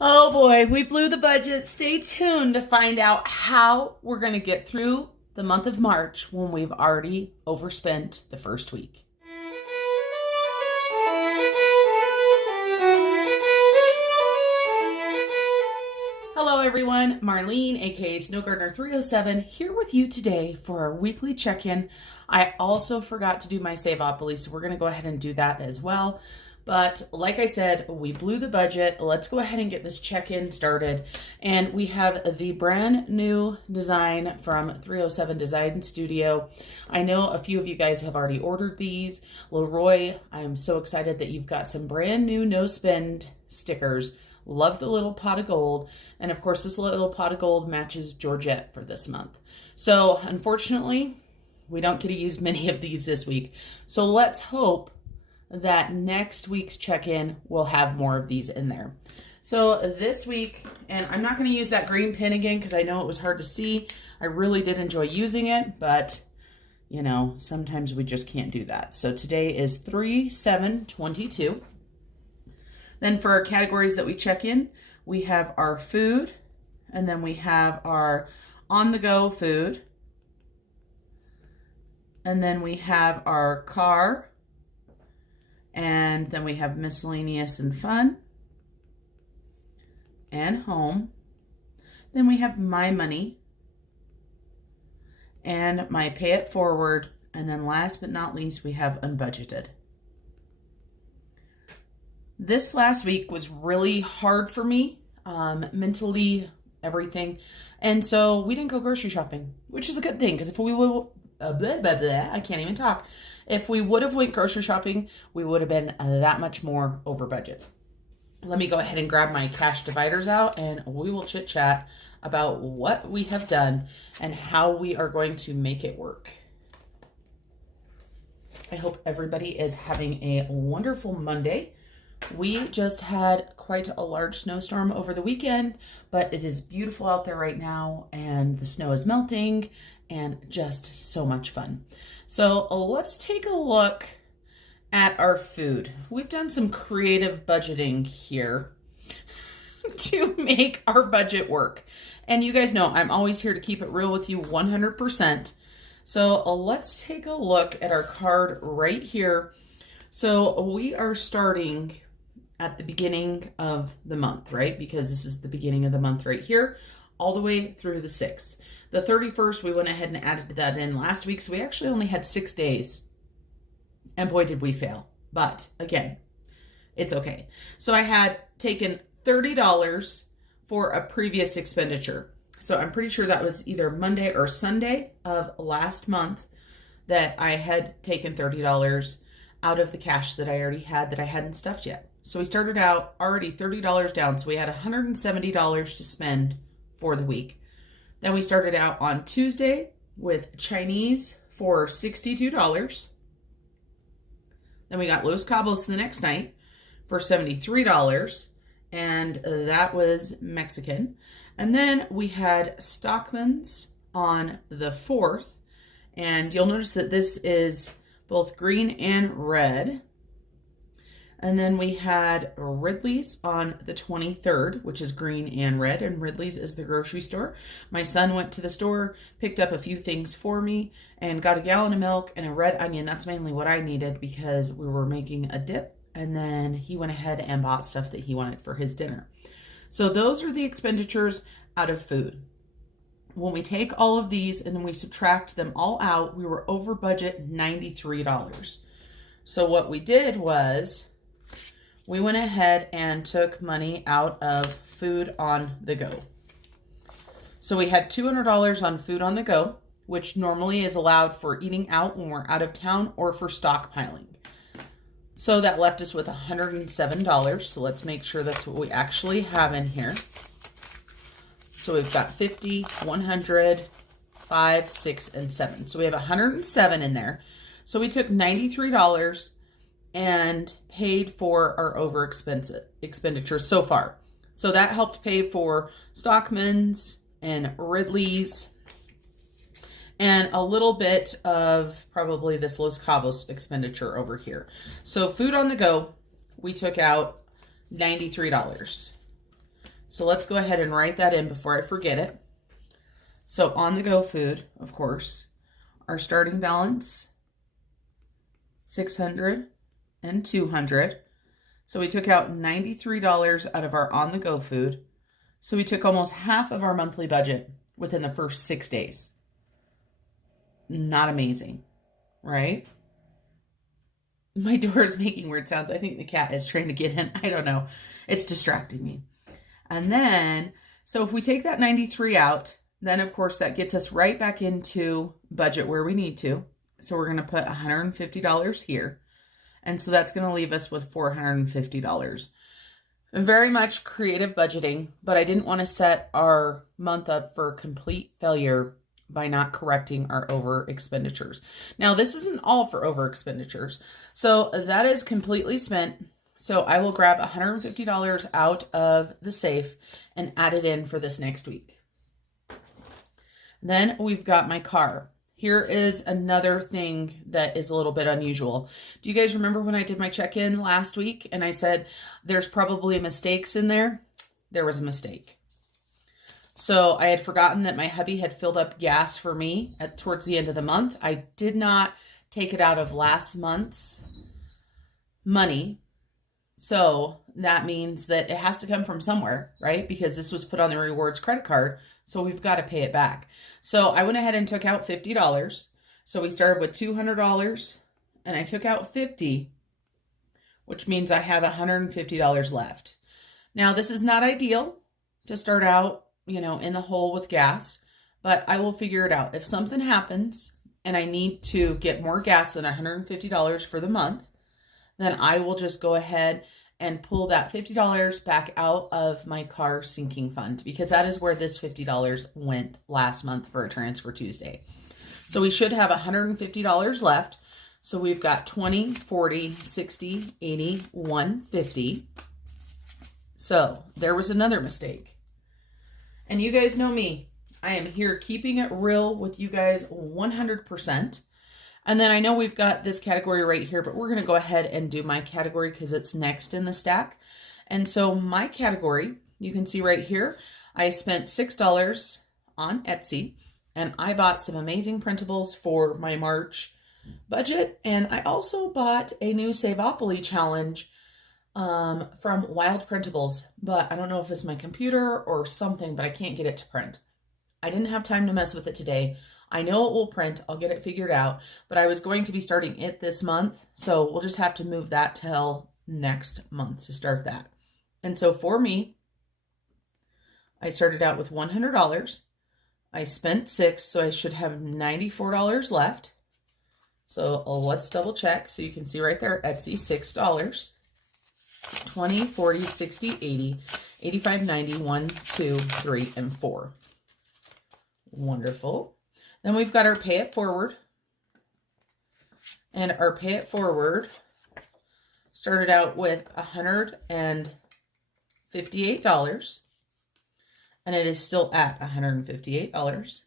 Oh boy, we blew the budget. Stay tuned to find out how we're going to get through the month of March when we've already overspent the first week. Hello everyone, Marlene, aka Snow Gardener 307, here with you today for our weekly check-in. I also forgot to do my Saveopoly, so we're going to go ahead and do that as well. But like I said, we blew the budget. Let's go ahead and get this check-in started. And we have the brand new design from 307 Design Studio. I know a few of you guys have already ordered these. Leroy, I'm so excited that you've got some brand new no spend stickers. Love the little pot of gold. And of course, this little pot of gold matches Georgette for this month. So unfortunately, we don't get to use many of these this week. So let's hope that next week's check-in will have more of these in there. So this week, and I'm not going to use that green pin again because I know it was hard to see. I really did enjoy using it, but you know, sometimes we just can't do that. So today is 3/7/22. Then for our categories that we check in, we have our food, and then we have our on-the-go food, and then we have our car, and then we have miscellaneous and fun, and home. Then we have my money, and my pay it forward, and then last but not least, we have unbudgeted. This last week was really hard for me, mentally, everything. And so we didn't go grocery shopping, which is a good thing, because if we would, I can't even talk. If we would have went grocery shopping, we would have been that much more over budget. Let me go ahead and grab my cash dividers out and we will chit chat about what we have done and how we are going to make it work. I hope everybody is having a wonderful Monday. We just had quite a large snowstorm over the weekend, but it is beautiful out there right now and the snow is melting and just so much fun. So let's take a look at our food. We've done some creative budgeting here to make our budget work. And you guys know I'm always here to keep it real with you 100%. So let's take a look at our card right here. So we are starting at the beginning of the month, right? Because this is the beginning of the month right here, all the way through the 6th. The 31st, we went ahead and added that in last week, so we actually only had 6 days. And boy, did we fail. But again, it's okay. So I had taken $30 for a previous expenditure. So I'm pretty sure that was either Monday or Sunday of last month that I had taken $30 out of the cash that I already had that I hadn't stuffed yet. So we started out already $30 down. So we had $170 to spend for the week. Then we started out on Tuesday with Chinese for $62. Then we got Los Cabos the next night for $73. And that was Mexican. And then we had Stockman's on the 4th. And you'll notice that this is both green and red. And then we had Ridley's on the 23rd, which is green and red, and Ridley's is the grocery store. My son went to the store, picked up a few things for me, and got a gallon of milk and a red onion. That's mainly what I needed because we were making a dip, and then he went ahead and bought stuff that he wanted for his dinner. So those are the expenditures out of food. When we take all of these and then we subtract them all out, we were over budget $93. So what we did was we went ahead and took money out of food on the go. So we had $200 on food on the go, which normally is allowed for eating out when we're out of town or for stockpiling. So that left us with $107. So let's make sure that's what we actually have in here. So we've got 50, 100, 5, 6, and 7. So we have 107 in there. So we took $93 and paid for our over expenditure so far. So that helped pay for Stockman's and Ridley's and a little bit of probably this Los Cabos expenditure over here. So food on the go, we took out $93. So let's go ahead and write that in before I forget it. So on the go food, of course, our starting balance, 600 and 200. So we took out $93 out of our on the go food. So we took almost half of our monthly budget within the first 6 days. Not amazing, right? My door is making weird sounds. I think the cat is trying to get in. I don't know. It's distracting me. And then, so if we take that 93 out, then of course that gets us right back into budget where we need to. So we're going to put $150 here. And so that's going to leave us with $450. Very much creative budgeting, but I didn't want to set our month up for complete failure by not correcting our over expenditures. Now, this isn't all for over expenditures. So that is completely spent. So I will grab $150 out of the safe and add it in for this next week. Then we've got my car. Here is another thing that is a little bit unusual. Do you guys remember when I did my check-in last week and I said there's probably mistakes in there? There was a mistake. So I had forgotten that my hubby had filled up gas for me towards the end of the month. I did not take it out of last month's money. So that means that it has to come from somewhere, right? Because this was put on the rewards credit card. So we've got to pay it back. So I went ahead and took out $50. So we started with $200 and I took out $50, which means I have $150 left. Now, this is not ideal to start out, you know, in the hole with gas, but I will figure it out. If something happens and I need to get more gas than $150 for the month, then I will just go ahead and pull that $50 back out of my car sinking fund, because that is where this $50 went last month for a transfer Tuesday. So we should have $150 left. So we've got 20, 40, 60, 80, 150. So there was another mistake. And you guys know me. I am here keeping it real with you guys 100%. And then I know we've got this category right here, but we're going to go ahead and do my category because it's next in the stack. And so my category, you can see right here, I spent $6 on Etsy and I bought some amazing printables for my March budget. And I also bought a new Saveopoly challenge from Wild Printables, but I don't know if it's my computer or something, but I can't get it to print. I didn't have time to mess with it today. I know it will print. I'll get it figured out, but I was going to be starting it this month. So we'll just have to move that till next month to start that. And so for me, I started out with $100. I spent $6, so I should have $94 left. So let's double check. So you can see right there, Etsy, $6, 20, 40, 60, 80, 85, 90, 1, 2, 3, and 4. Wonderful. Then we've got our pay it forward. And our pay it forward started out with $158. And it is still at $158.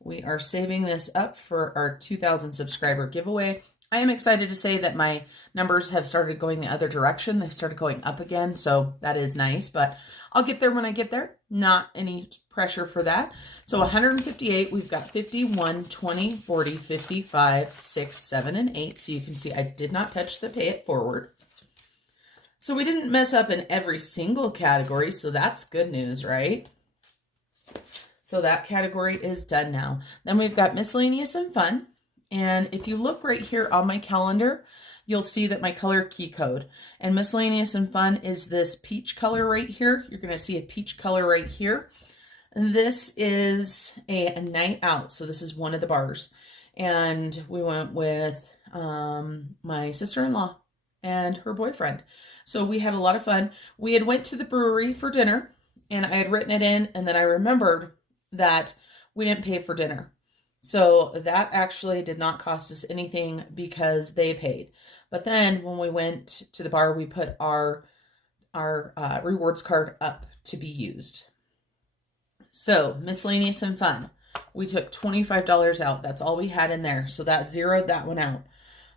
We are saving this up for our 2,000 subscriber giveaway. I am excited to say that my numbers have started going the other direction. They've started going up again, so that is nice, but I'll get there when I get there. Not any pressure for that. So 158, we've got 51, 20, 40, 55, 6, 7, and 8. So you can see I did not touch the pay it forward. So we didn't mess up in every single category, so that's good news, right? So that category is done now. Then we've got miscellaneous and fun. And if you look right here on my calendar, you'll see that my color key code and miscellaneous and fun is this peach color right here. You're going to see a peach color right here. And this is a night out. So this is one of the bars. And we went with my sister-in-law and her boyfriend. So we had a lot of fun. We had went to the brewery for dinner and I had written it in, and then I remembered that we didn't pay for dinner. So that actually did not cost us anything because they paid. But then when we went to the bar, we put our rewards card up to be used. So miscellaneous and fun, we took $25 out. That's all we had in there. So that zeroed that one out.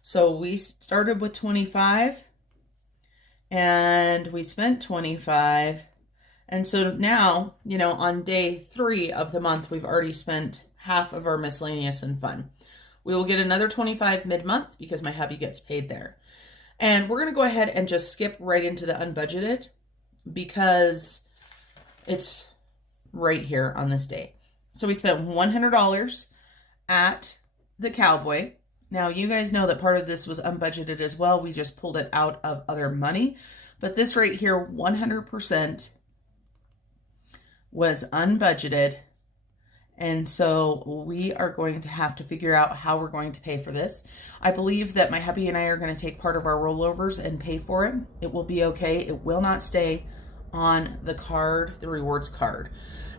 So we started with 25 and we spent 25. And so now, you know, on day 3 of the month, we've already spent half of our miscellaneous and fun. We will get another 25 mid-month because my hubby gets paid there. And we're going to go ahead and just skip right into the unbudgeted because it's right here on this day. So we spent $100 at the Cowboy. Now, you guys know that part of this was unbudgeted as well. We just pulled it out of other money. But this right here, 100% was unbudgeted. And so we are going to have to figure out how we're going to pay for this. I believe that my hubby and I are going to take part of our rollovers and pay for it. It will be okay. It will not stay on the card, the rewards card.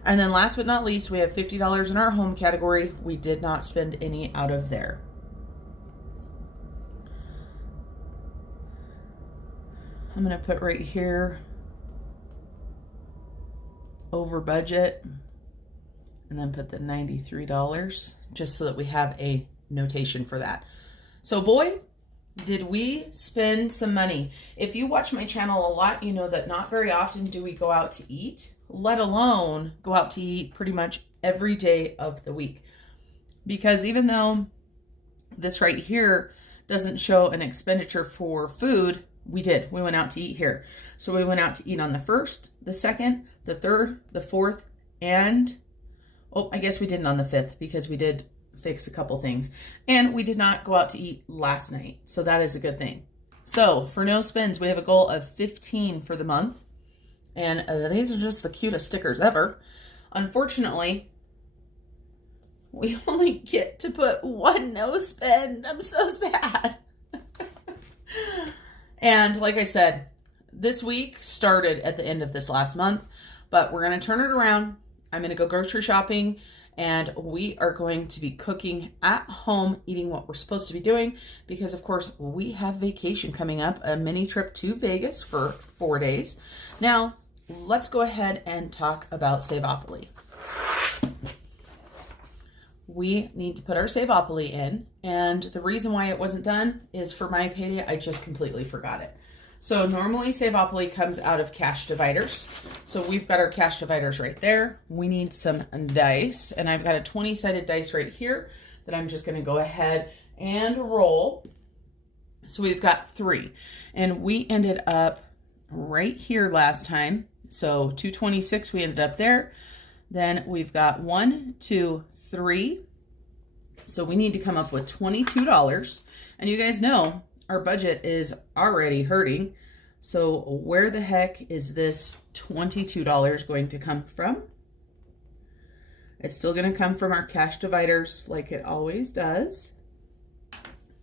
And then last but not least, we have $50 in our home category. We did not spend any out of there. I'm going to put right here over budget and then put the $93 just so that we have a notation for that. So boy, did we spend some money. If you watch my channel a lot, you know that not very often do we go out to eat, let alone go out to eat pretty much every day of the week. Because even though this right here doesn't show an expenditure for food, we did. We went out to eat here. So we went out to eat on the 1st, the 2nd, the 3rd, the 4th, and, oh, I guess we didn't on the 5th because we did fix a couple things. And we did not go out to eat last night. So that is a good thing. So for no spends, we have a goal of 15 for the month. And these are just the cutest stickers ever. Unfortunately, we only get to put one no spend. I'm so sad. And like I said, this week started at the end of this last month, but we're going to turn it around. I'm going to go grocery shopping and we are going to be cooking at home, eating what we're supposed to be doing because of course we have vacation coming up, a mini trip to Vegas for 4 days. Now, let's go ahead and talk about Saveopoly. We need to put our Saveopoly in, and the reason why it wasn't done is for my payday, I just completely forgot it. So normally Saveopoly comes out of cash dividers. So we've got our cash dividers right there. We need some dice, and I've got a 20-sided dice right here that I'm just gonna go ahead and roll. So we've got 3, and we ended up right here last time. So 226, we ended up there. Then we've got 1, 2, 3. So we need to come up with $22. And you guys know our budget is already hurting. So where the heck is this $22 going to come from? It's still going to come from our cash dividers like it always does.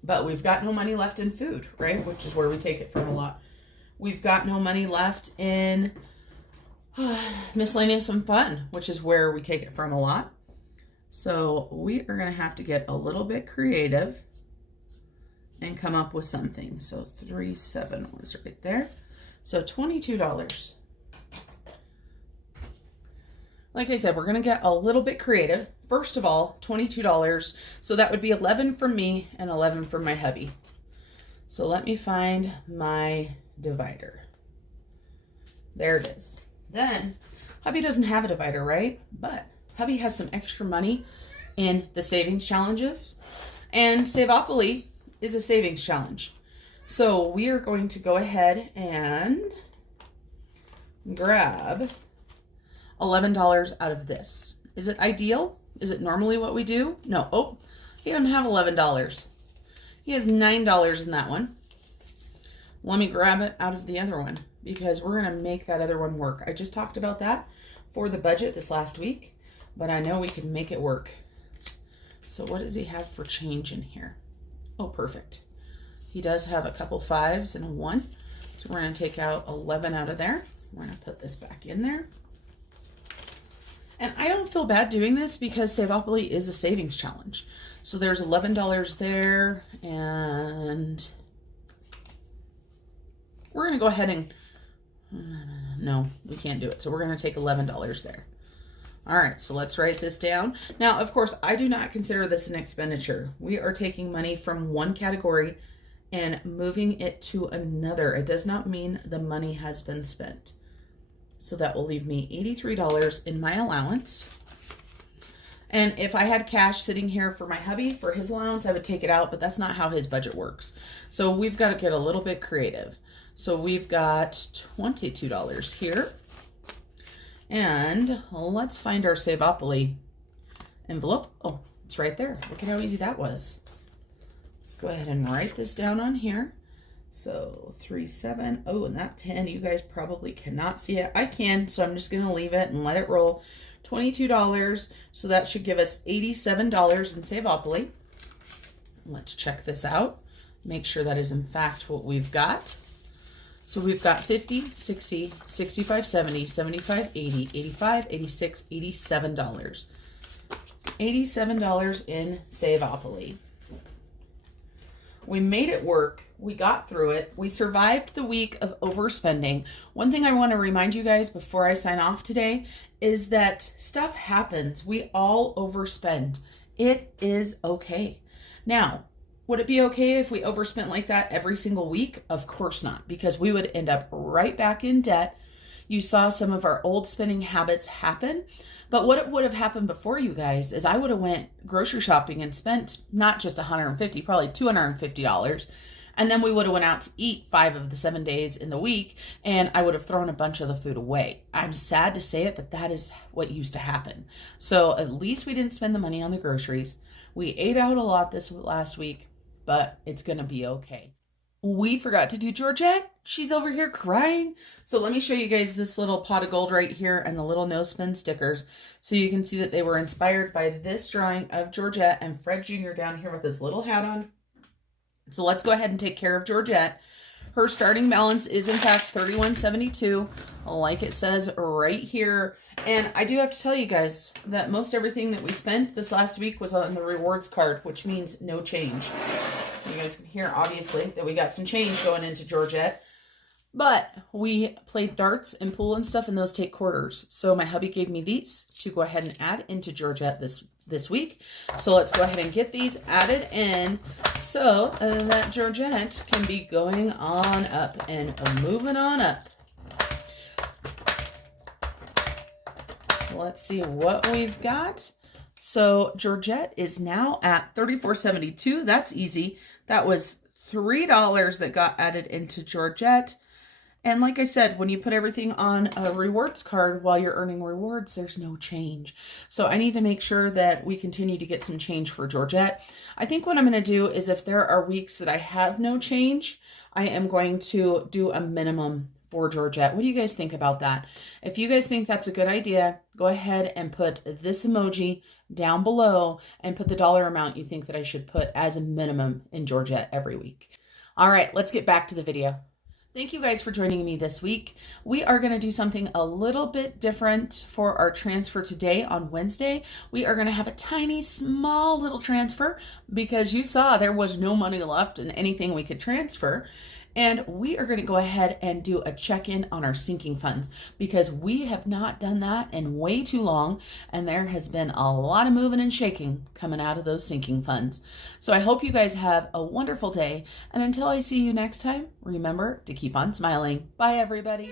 But we've got no money left in food, right? Which is where we take it from a lot. We've got no money left in miscellaneous and fun, which is where we take it from a lot. So we are going to have to get a little bit creative and come up with something. So 37 was right there. So $22. Like I said, we're going to get a little bit creative. First of all, $22. So that would be 11 from me and 11 from my hubby. So let me find my divider. There it is. Then hubby doesn't have a divider, right? But hubby has some extra money in the savings challenges, and Saveopoly is a savings challenge. So we are going to go ahead and grab $11 out of this. Is it ideal? Is it normally what we do? No. Oh, he doesn't have $11. He has $9 in that one. Let me grab it out of the other one because we're going to make that other one work. I just talked about that for the budget this last week, but I know we can make it work. So what does he have for change in here? Oh, perfect. He does have a couple 5s and a 1. So we're going to take out 11 out of there. We're going to put this back in there. And I don't feel bad doing this because Saveopoly is a savings challenge. So there's $11 there, and we're going to go ahead and, no, we can't do it. So we're going to take $11 there. All right, so let's write this down. Now, of course, I do not consider this an expenditure. We are taking money from one category and moving it to another. It does not mean the money has been spent. So that will leave me $83 in my allowance. And if I had cash sitting here for my hubby for his allowance, I would take it out, but that's not how his budget works. So we've got to get a little bit creative. So we've got $22 here. And let's find our Saveopoly envelope. Oh, it's right there. Look at how easy that was. Let's go ahead and write this down on here. So 37. Oh, and that pen, you guys probably cannot see it. I can, so I'm just going to leave it and let it roll. $22. So that should give us $87 in Saveopoly. Let's check this out. Make sure that is in fact what we've got. So we've got 50, 60, 65, 70, 75, 80, 85, 86, $87. $87 in Saveopoly. We made it work. We got through it. We survived the week of overspending. One thing I want to remind you guys before I sign off today is that stuff happens. We all overspend. It is okay. Now, would it be okay if we overspent like that every single week? Of course not, because we would end up right back in debt. You saw some of our old spending habits happen. But what would have happened before, you guys, is I would have went grocery shopping and spent not just $150, probably $250. And then we would have went out to eat 5 of the 7 days in the week, and I would have thrown a bunch of the food away. I'm sad to say it, but that is what used to happen. So at least we didn't spend the money on the groceries. We ate out a lot this last week, but it's going to be okay. We forgot to do Georgette. She's over here crying. So let me show you guys this little pot of gold right here and the little no spin stickers. So you can see that they were inspired by this drawing of Georgette and Fred Jr. down here with his little hat on. So let's go ahead and take care of Georgette. Her starting balance is in fact $31.72, like it says right here. And I do have to tell you guys that most everything that we spent this last week was on the rewards card, which means no change. You guys can hear, obviously, that we got some change going into Georgette. But we played darts and pool and stuff, and those take quarters. So my hubby gave me these to go ahead and add into Georgette this week. So let's go ahead and get these added in so that Georgette can be going on up and moving on up. So let's see what we've got. So Georgette is now at $34.72. That's easy. That was $3 that got added into Georgette. And like I said, when you put everything on a rewards card while you're earning rewards, there's no change. So I need to make sure that we continue to get some change for Georgette. I think what I'm going to do is if there are weeks that I have no change, I am going to do a minimum for Georgette. What do you guys think about that? If you guys think that's a good idea, go ahead and put this emoji down below and put the dollar amount you think that I should put as a minimum in Georgette every week. All right, let's get back to the video. Thank you guys for joining me this week. We are going to do something a little bit different for our transfer today on Wednesday. We are going to have a tiny, small little transfer because you saw there was no money left in anything we could transfer. And we are going to go ahead and do a check-in on our sinking funds because we have not done that in way too long. And there has been a lot of moving and shaking coming out of those sinking funds. So I hope you guys have a wonderful day. And until I see you next time, remember to keep on smiling. Bye, everybody.